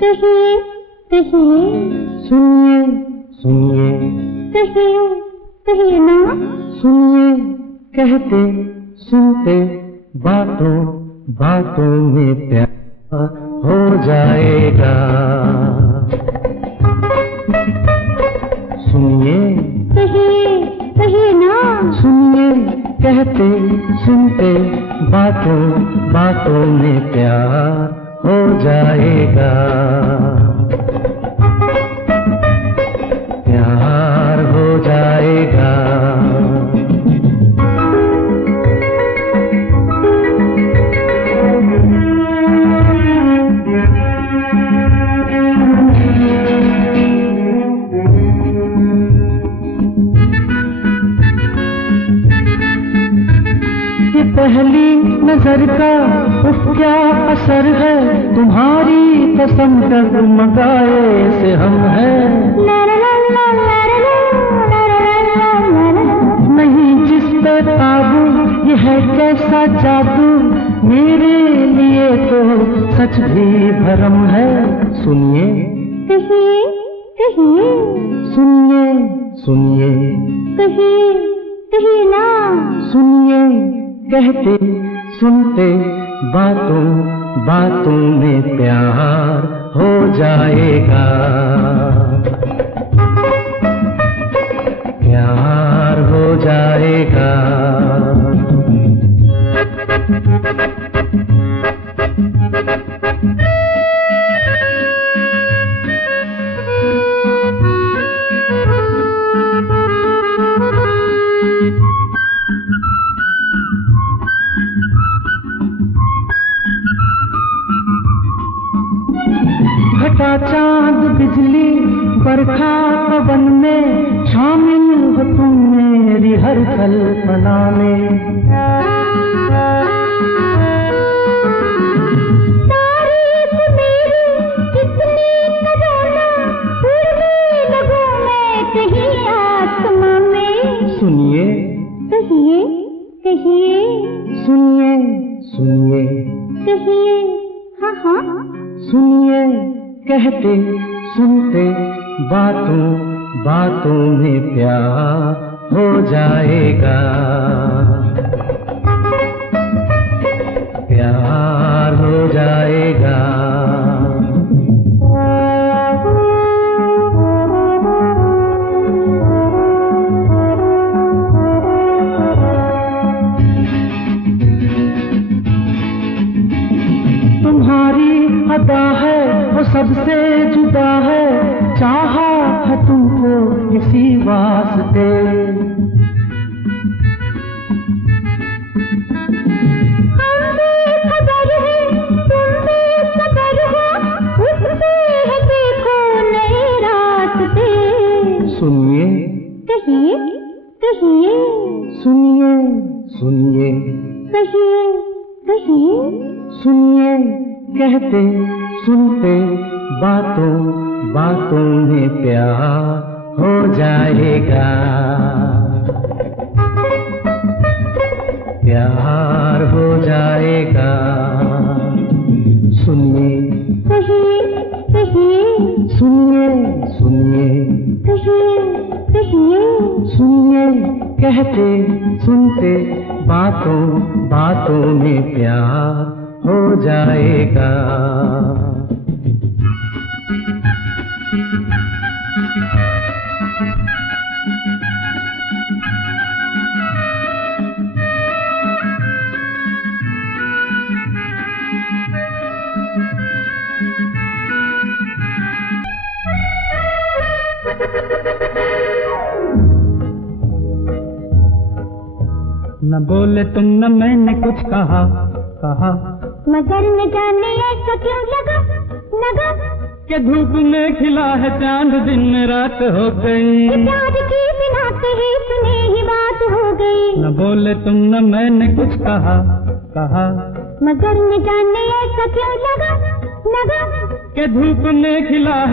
कहिए कहिए, सुनिए सुनिए, कहिए कहिए ना। सुनिए कहते सुनते बातों बातों में प्यार हो जाएगा। सुनिए कहिए कहिए ना। सुनिए कहते सुनते बातों बातों में प्यार हो जाएगा। प्यार हो जाएगा। पहली नजर का उफ क्या असर है, तुम्हारी कसम डगमगाए से हम हैं। नहीं जिस पे काबू ये है कैसा जादू, मेरे लिए तो सच भी भरम है। सुनिए कहिए कहिए, सुनिए सुनिए, कहिए कहिए ना। सुनिए कहते सुनते बातों बातों में प्यार हो जाएगा। प्यार हो जाएगा। घटा चांद बिजली बरखा पवन में शामिल हो तुम मेरी हर कल्पना में। तारीफ मेरी कितनी करोना, उड़ने लगूं मैं कहीं आसमां में। सुनिए कहिए कहिए, सुनिए सुनिए, कहिए हाँ हाँ। सुनिए कहते सुनते बातों बातों में प्यार हो जाएगा। प्यार हो जाएगा। तुम्हारी अदा है वो सबसे जुदा है, चाहा है तुमको इसी वास्ते। हमें खबर है तुम बेखबर हो, उससे है देखो नए रास्ते। सुनिए कहिए कहिए, सुनिए सुनिए, कहिए कहिए, सुनिए कहते सुनते बातों बातों में प्यार हो जाएगा। प्यार हो जाएगा। सुनिए कहिए कहिए, सुनिए सुनिए, कहिए कहिए, सुनिए कहते सुनते बातों बातों में प्यार हो जाएगा। न बोले तुम न मैंने कुछ कहा कहा, मगर न जाने ऐसा क्यों लगा लगा, कि धूप में खिला है चांद दिन रात हो गई। प्यार की बिना कही सुनी ही बात हो गई। न बोले तुम न मैंने कुछ कहा कहा, मगर न जाने ऐसा क्यों लगा लगा, कि धूप में खिला है